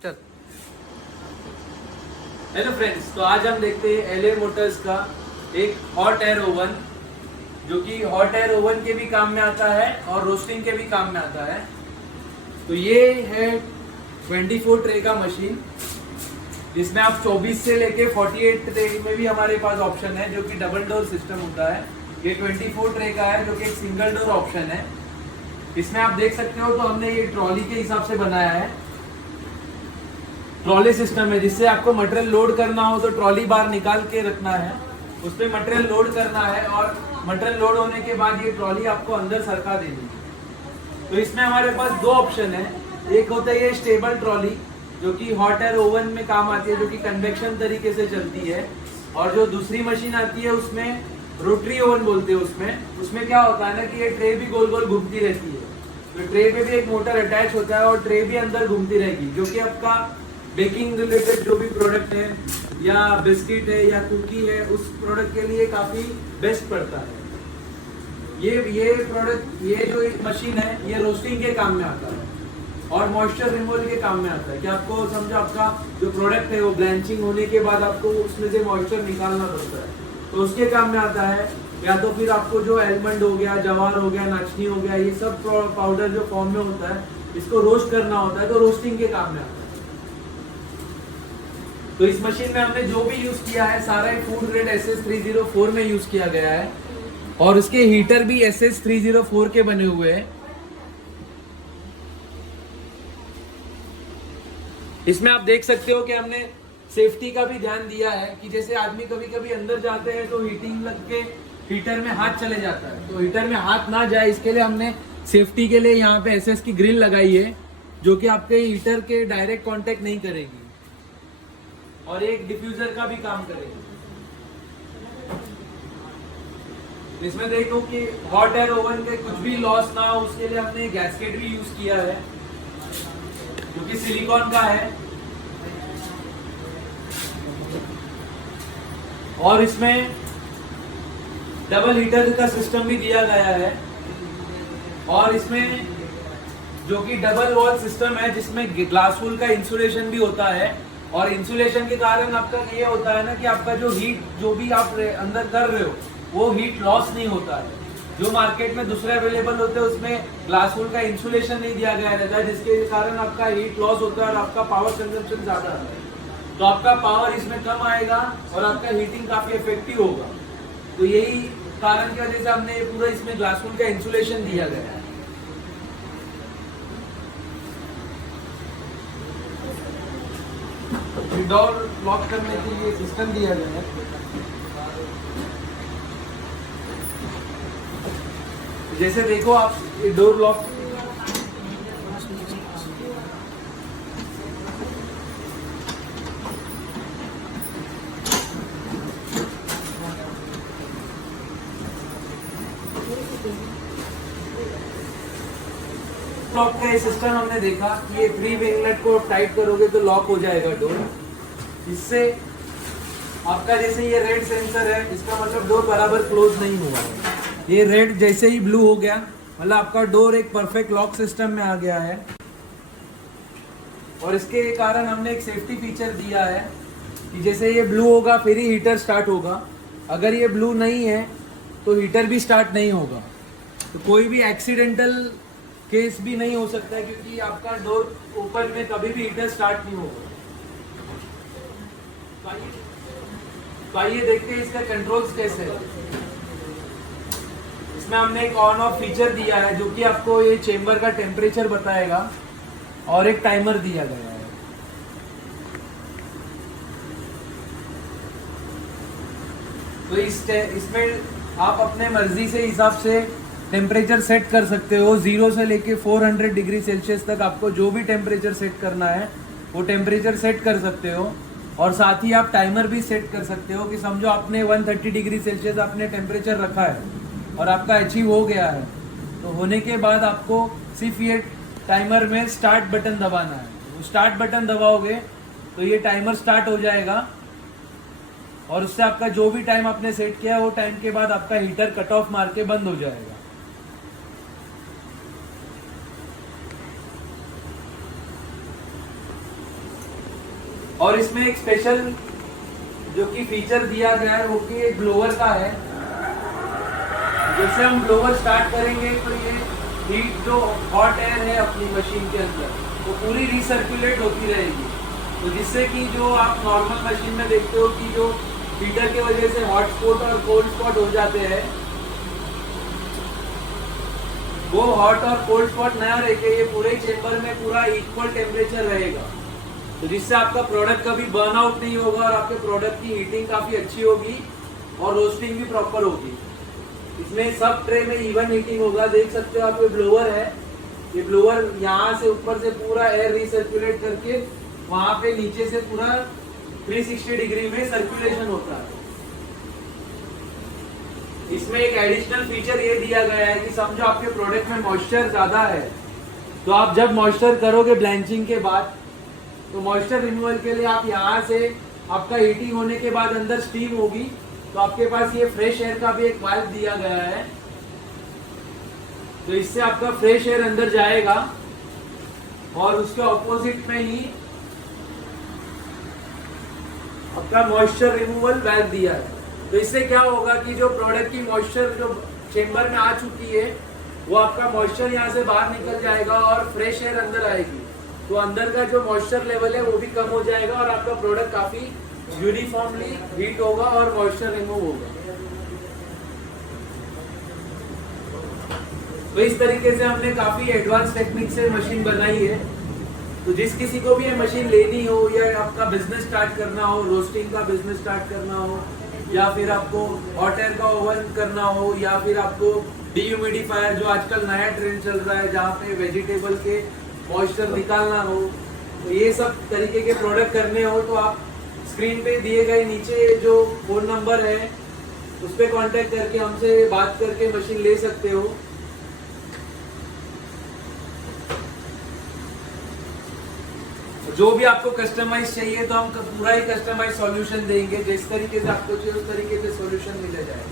चल। Hello friends, तो आज हम देखते हैं एलए मोटर्स का एक हॉट एयर ओवन, जो कि हॉट एयर ओवन के भी काम में आता है और रोस्टिंग के भी काम में आता है। तो ये है 24 ट्रे का मशीन, जिसमें आप 24 से लेके 48 ट्रे में भी हमारे पास ऑप्शन है, जो कि डबल डोर सिस्टम होता है। ये 24 ट्रे का है, जो कि एक सिंगल डोर ऑप्शन है। इसमें आप देख सकते हो, तो हमने ये ट्रॉली के हिसाब से बनाया है। ट्रॉली सिस्टम है, जिससे आपको मटेरियल लोड करना हो तो ट्रॉली बार निकाल के रखना है, उस पर मटेरियल लोड करना है और मटेरियल लोड होने के बाद ये ट्रॉली आपको अंदर सरका देनी है। तो इसमें हमारे पास दो ऑप्शन है। एक होता है ये स्टेबल ट्रॉली, जो कि हॉट एयर ओवन में काम आती है, जो कि कन्वेक्शन तरीके से चलती है। और जो दूसरी मशीन आती है उसमें रोटरी ओवन बोलते हैं। उसमें क्या होता है ना कि ये ट्रे भी गोल गोल घूमती रहती है। तो ट्रे पे भी एक मोटर अटैच होता है और ट्रे भी अंदर घूमती रहेगी, जो कि आपका बेकिंग रिलेटेड जो भी प्रोडक्ट है या बिस्किट है या कुकी है, उस प्रोडक्ट के लिए काफी बेस्ट पड़ता है। ये प्रोडक्ट, ये जो मशीन है, ये रोस्टिंग के काम में आता है और मॉइस्चर रिमूवल के काम में आता है। कि आपको समझो, आपका जो प्रोडक्ट है वो ब्लैंचिंग होने के बाद आपको उसमें से मॉइस्चर निकालना पड़ता है, तो उसके काम में आता है। या तो फिर आपको जो एलमंड हो गया, जवार हो गया, नाचनी हो गया, ये सब पाउडर जो फॉर्म में होता है, इसको रोस्ट करना होता है, तो रोस्टिंग के काम में आता है। तो इस मशीन में हमने जो भी यूज किया है सारा फूड ग्रेड SS304 में यूज किया गया है, और उसके हीटर भी SS304 के बने हुए हैं। इसमें आप देख सकते हो कि हमने सेफ्टी का भी ध्यान दिया है, कि जैसे आदमी कभी कभी अंदर जाते हैं तो हीटिंग लग के हीटर में हाथ चले जाता है, तो हीटर में हाथ ना जाए इसके लिए हमने सेफ्टी के लिए यहाँ पे SS की ग्रिल लगाई है, जो कि आपके हीटर के डायरेक्ट कांटेक्ट नहीं करेगी और एक डिफ्यूजर का भी काम करेगी। इसमें देखो कि हॉट एयर ओवन के कुछ भी लॉस ना हो, उसके लिए हमने गैस्केट भी यूज किया है, जो कि सिलिकॉन का है। और इसमें डबल हीटर का सिस्टम भी दिया गया है, और इसमें जो कि डबल वॉल सिस्टम है, जिसमें ग्लास वूल का इंसुलेशन भी होता है। और इंसुलेशन के कारण आपका ये होता है ना कि आपका जो हीट जो भी आप अंदर कर रहे हो, वो हीट लॉस नहीं होता है। जो मार्केट में दूसरे अवेलेबल होते हैं उसमें ग्लास वूल का इंसुलेशन नहीं दिया गया रहता है, जिसके कारण आपका हीट लॉस होता है और आपका पावर कंजम्पशन ज्यादा आता है। तो आपका पावर इसमें कम आएगा और आपका हीटिंग काफी इफेक्टिव होगा। तो यही कारण की वजह से हमने पूरा इसमें ग्लास वूल का इंसुलेशन दिया गया है। डोर लॉक करने के लिए सिस्टम दिया गया है। जैसे देखो आप, ये डोर लॉक लॉक का ये सिस्टम हमने देखा कि ये 3 विंगलेट को टाइट करोगे तो लॉक हो जाएगा डोर। इससे आपका जैसे ये रेड सेंसर है, इसका मतलब डोर बराबर क्लोज नहीं हुआ है। ये रेड जैसे ही ब्लू हो गया, मतलब आपका डोर एक परफेक्ट लॉक सिस्टम में आ गया है। और इसके कारण हमने एक सेफ्टी फीचर दिया है कि जैसे ये ब्लू होगा फिर ही हीटर स्टार्ट होगा, अगर ये ब्लू नहीं है तो हीटर भी स्टार्ट नहीं होगा। तो कोई भी एक्सीडेंटल केस भी नहीं हो सकता है, क्योंकि आपका डोर ओपन में कभी भी हीटर स्टार्ट नहीं होगा। तो आइए देखते हैं इसका कंट्रोल्स कैसे है। इसमें हमने एक ऑन ऑफ फीचर दिया है, जो कि आपको ये चेंबर का टेम्परेचर बताएगा, और एक टाइमर दिया गया है। तो इसमें आप अपने मर्जी से हिसाब से टेम्परेचर सेट कर सकते हो। 0 से लेके 400 डिग्री सेल्सियस तक आपको जो भी टेम्परेचर सेट करना है वो टेम्परेचर सेट कर सकते हो। और साथ ही आप टाइमर भी सेट कर सकते हो कि समझो आपने 130 डिग्री सेल्सियस आपने टेम्परेचर रखा है और आपका अचीव हो गया है, तो होने के बाद आपको सिर्फ ये टाइमर में स्टार्ट बटन दबाना है। स्टार्ट बटन दबाओगे तो ये टाइमर स्टार्ट हो जाएगा, और उससे आपका जो भी टाइम आपने सेट किया है वो टाइम के बाद आपका हीटर कट ऑफ मार के बंद हो जाएगा। और इसमें एक स्पेशल जो कि फीचर दिया गया है वो कि एक ब्लोअर का है। जैसे हम ब्लोअर स्टार्ट करेंगे तो ये हीट जो हॉट एयर है अपनी मशीन के अंदर वो पूरी रिसर्कुलेट होती रहेगी, तो जिससे कि जो आप नॉर्मल मशीन में देखते हो कि जो हीटर के वजह से हॉट स्पॉट और कोल्ड स्पॉट हो जाते हैं, वो हॉट और कोल्ड स्पॉट ना रह के ये पूरे चेंबर में पूरा इक्वल टेम्परेचर रहेगा, तो जिससे आपका प्रोडक्ट कभी बर्न आउट नहीं होगा और आपके प्रोडक्ट की हीटिंग काफी अच्छी होगी और रोस्टिंग भी प्रॉपर होगी। इसमें सब ट्रे में इवन हीटिंग होगा। देख सकते हो आप, ये ब्लोअर है, ये ब्लोअर यहाँ से ऊपर से पूरा एयर रिसर्कुलेट करके वहां पे नीचे से पूरा 360 डिग्री में सर्कुलेशन होता है। इसमें एक एडिशनल फीचर ये दिया गया है कि समझो आपके प्रोडक्ट में मॉइस्चर ज्यादा है, तो आप जब मॉइस्चर करोगे ब्लैंचिंग के बाद, तो मॉइस्चर रिमूवल के लिए आप यहाँ से आपका हीटिंग होने के बाद अंदर स्टीम होगी, तो आपके पास ये फ्रेश एयर का भी एक वाल्व दिया गया है, तो इससे आपका फ्रेश एयर अंदर जाएगा और उसके ऑपोजिट में ही आपका मॉइस्चर रिमूवल वाल्व दिया है। तो इससे क्या होगा कि जो प्रोडक्ट की मॉइस्चर जो चेंबर में आ चुकी है वो आपका मॉइस्चर यहाँ से बाहर निकल जाएगा और फ्रेश एयर अंदर आएगी, तो अंदर का जो मॉइस्चर लेवल है वो भी कम हो जाएगा और आपका प्रोडक्ट काफी यूनिफॉर्मली हीट होगा और मॉइस्चर रिमूव होगा। तो इस तरीके से हमने काफी एडवांस टेक्निक से मशीन बनाई है। तो जिस किसी को भी ये मशीन लेनी हो या आपका बिजनेस स्टार्ट करना हो, रोस्टिंग का बिजनेस स्टार्ट करना हो, या फिर आपको हॉट एयर का ओवन करना हो, या फिर आपको डीह्यूमिडिफायर जो आजकल नया ट्रेंड चल रहा है जहाँ पे वेजिटेबल के मॉइस्चर निकालना हो, तो ये सब तरीके के प्रोडक्ट करने हो, तो आप स्क्रीन पे दिए गए नीचे जो फोन नंबर है उस पर कॉन्टेक्ट करके हमसे बात करके मशीन ले सकते हो। जो भी आपको कस्टमाइज चाहिए तो हम पूरा ही कस्टमाइज सॉल्यूशन देंगे, जिस तरीके से आपको चाहिए उस तरीके से सॉल्यूशन मिल जाएगा।